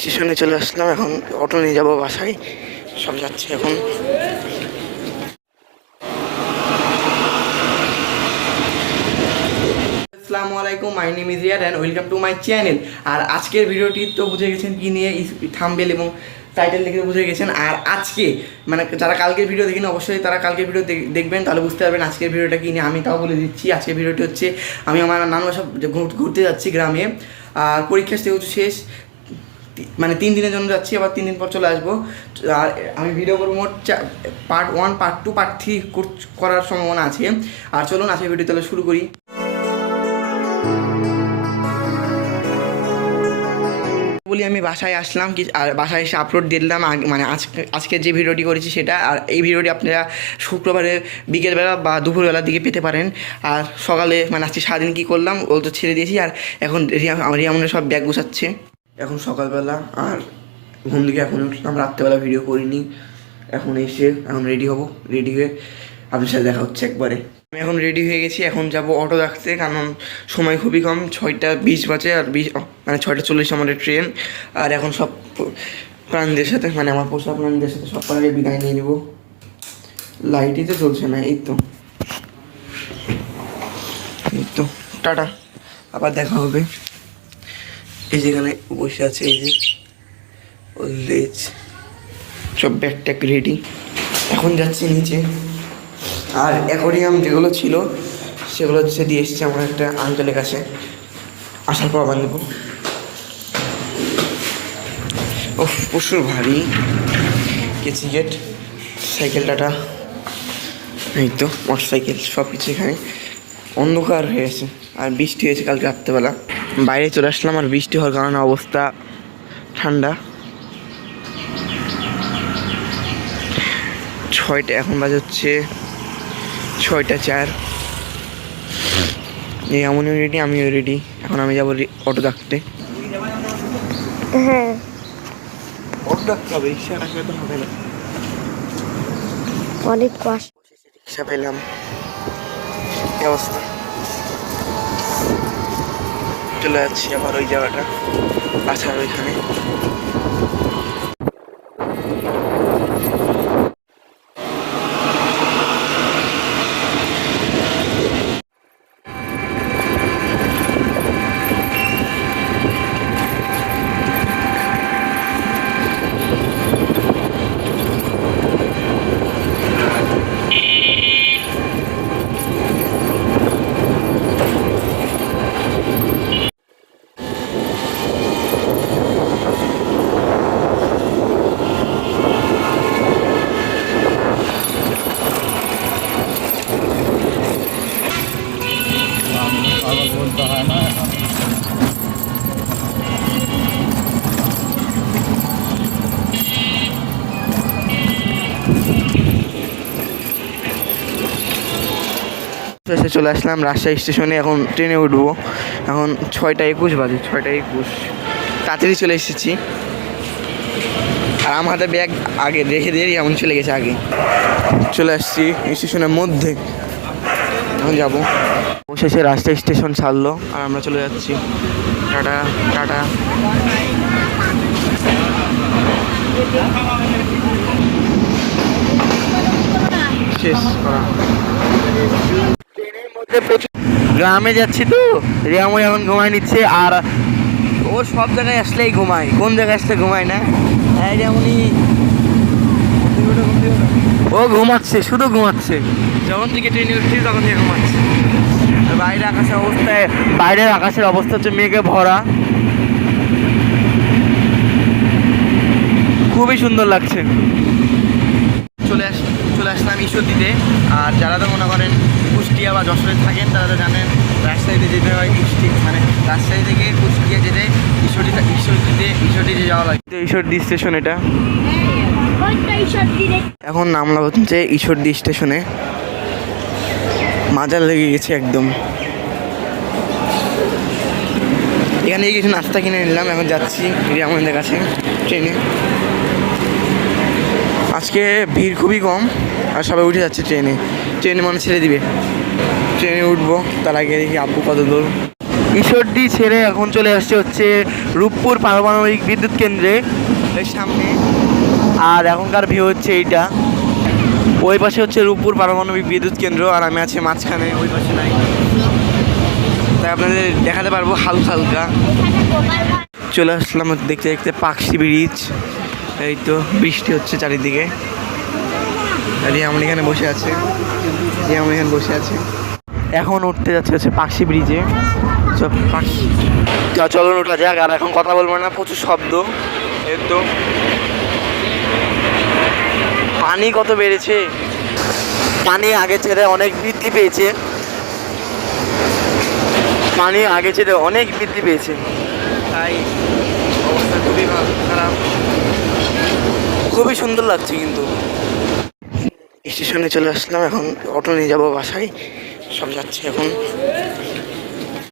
স্টেশনে চলে আসলাম, এখন অটো নিয়ে যাব বাসায়। সব যাচ্ছে এখন। আসসালামু আলাইকুম my name is Riyad and welcome to my channel আর আজকের ভিডিওটি তো বুঝে গেছেন কি নিয়ে থাম্বেল এবং টাইটেল দেখে বুঝে গেছেন। আর আজকে মানে যারা কালকের ভিডিও দেখেন, অবশ্যই তারা কালকের ভিডিও দেখবেন, তাহলে বুঝতে পারবেন আজকের ভিডিওটা কি নিয়ে আমি তাও বলে দিচ্ছি। আজকের ভিডিওটি হচ্ছে, আমি আমার নানু সব ঘুর- ঘুরতে যাচ্ছি গ্রামে। আর পরীক্ষা যেহেতু শেষ মানে তিন দিনের জন্য যাচ্ছি, আবার তিন দিন পর চলে আসব। আর আমি ভিডিও করব মোট part one part two part three করার সম্ভাবনা আছে। আর চলুন আজকে ভিডিও তাহলে শুরু করি। বলি আমি বাসায় আসলাম, কি আর বাসায় এসে আপলোড দিলাম মানে আজকে আজকে যে ভিডিওটি করেছি সেটা। আর এই ভিডিওটি আপনারা শুক্রবারে বিকেলবেলা বা দুপুরবেলার দিকে পেতে পারেন। আর সকালে মানে আজকে সারাদিন কী করলাম ও তো ছেড়ে দিয়েছি। আর এখন রিয়া আমার রিয়ামনের সব ব্যাগ গোছাচ্ছে। এখন সকালবেলা, আর ঘুম থেকে এখন উঠলাম, রাত্রেবেলা ভিডিও করিনি। এখন এসে এখন রেডি হব রেডি হয়ে আপনার সাথে দেখা হচ্ছে একবারে। আমি এখন রেডি হয়ে গেছি, এখন যাব অটো রাখতে, কারণ সময় খুবই কম, ছয়টা বিশ বাজে, আর বিশ মানে ছয়টা চল্লিশ আমাদের ট্রেন আর এখন সব প্রাণীদের সাথে মানে আমার পোষা প্রাণীদের সাথে সব আগে বিদায় নিয়ে নিব। লাইটই তো চলছে না, এই তো। এই তো, টাটা, আবার দেখা হবে। এই যেখানে বসে আছে, এই যে ওল্ড এজ সব ব্যাগ ট্যাগ রেডি এখন যাচ্ছি নিচে। আর অ্যাকোরিয়াম যেগুলো ছিল, সেগুলো হচ্ছে দিয়ে এসেছে আমার একটা আঙ্কেলের কাছে আসার পর আবার ও প্রচুর ভারী। কেচি গেট সাইকেলটাটা এই তো মোটর সাইকেল সব কিছু এখানে। অন্ধকার হয়ে গেছে। আর বৃষ্টি হয়েছে কালকে রাত্রেবেলা। বাইরে চলে আসলাম আর বৃষ্টি হওয়ার কারণে অবস্থা ঠান্ডা। ছয়টা এখন বাজে হচ্ছে ছয়টা চার। এই এমনও রেডি আমিও রেডি এখন আমি যাব রি- অটো ডাকতে। হ্যাঁ। অটো ডাকতে হবে রিক্সা ডাকলে তো হবে না। অনেক কষ্ট। রিক্সা পেলাম। কি অবস্থা? চলে যাচ্ছি আবার ওই জায়গাটা আছে ওইখানে এসে চলে আসলাম, রাজশাহী স্টেশনে এখন ট্রেনে উঠবো। এখন ছয়টা একুশ বাজে, ছয়টা একুশ। তাড়াতাড়ি চলে এসেছি। আর আমার হাতে ব্যাগ আগে, রেখে দিয়ে এমন চলে গেছে আগে। চলে আসছি স্টেশনের মধ্যে। এখন যাব। অবশেষে রাজশাহী স্টেশন ছাড়লো, আর আমরা চলে যাচ্ছি। Tata tata. শেষ করা। গ্রামে যাচ্ছি তো রিয়ামো এখন ঘুমাই নিচ্ছে, আর ও সব জায়গায় আসলেই ঘুমায়। কোন জায়গায় আসলে ঘুমায় না? যেমনই ও ঘুমাচ্ছে শুধু ঘুমাচ্ছে। যখন থেকে ট্রেনে উঠছি তখন থেকে ঘুমাচ্ছে। বাইরে আকাশের অবস্থায় বাইরের আকাশের অবস্থা হচ্ছে মেঘে ভরা। খুবই সুন্দর লাগছে। চলে আস চলে আসলাম ঈশ্বরদীতে আর যারা তো মনে করেন কুষ্টিয়া বা যশোরে থাকেন তারা তো জানেন রাজশাহীতে যেতে হয় কুষ্টি মানে রাজশাহী থেকে কুষ্টিয়া যেতে ঈশ্বরদী ঈশ্বরদীতে ঈশ্বরদীতে যাওয়া লাগে। ঈশ্বরদী স্টেশন এটা। এখন নামলাম হচ্ছে ঈশ্বরদী স্টেশনে। মাজার লেগে গেছে একদম। এখানে কিছু নাস্তা কিনে নিলাম, এখন যাচ্ছি রিয়ামন্দের কাছে ট্রেনে। আজকে ভিড় খুবই কম, আর সবাই উঠে যাচ্ছে ট্রেনে। ট্রেনে মানে ছেড়ে দিবে। ট্রেনে উঠবো, তার আগে দেখি আব্বু কত দূর। ঈশ্বরদী ছেড়ে এখন চলে আসছে হচ্ছে রূপপুর পারমাণবিক বিদ্যুৎ কেন্দ্রে। এর সামনে আর এখনকার ভিউ হচ্ছে এইটা। ওই পাশে হচ্ছে রূপপুর পারমাণবিক বিদ্যুৎ কেন্দ্র, আর আমি আছি মাঝখানে, ওই পাশে নাই। তাই আপনাদের দেখাতে পারব হালকা হালকা। চলে আসলাম দেখতে দেখতে পাকশি ব্রিজ। এই তো বৃষ্টি হচ্ছে চারিদিকে। আমার এখানে বসে আছে। আমার এখানে বসে আছে। এখন উঠতে যাচ্ছে হচ্ছে পাকশি ব্রিজে। পাখি চলন ওঠা যাক। আর এখন কথা বলব না, প্রচুর শব্দ। এই তো। পানি কত বেড়েছে? পানি আগে ছেড়ে অনেক বৃদ্ধি পেয়েছে। পানি আগে ছেড়ে অনেক বৃদ্ধি পেয়েছে। তাই অবস্থা খুবই ভালো খারাপ। খুবই সুন্দর লাগছে কিন্তু। স্টেশনে চলে আসলাম এখন অটো নিয়ে যাব বাসায়। সব যাচ্ছে এখন।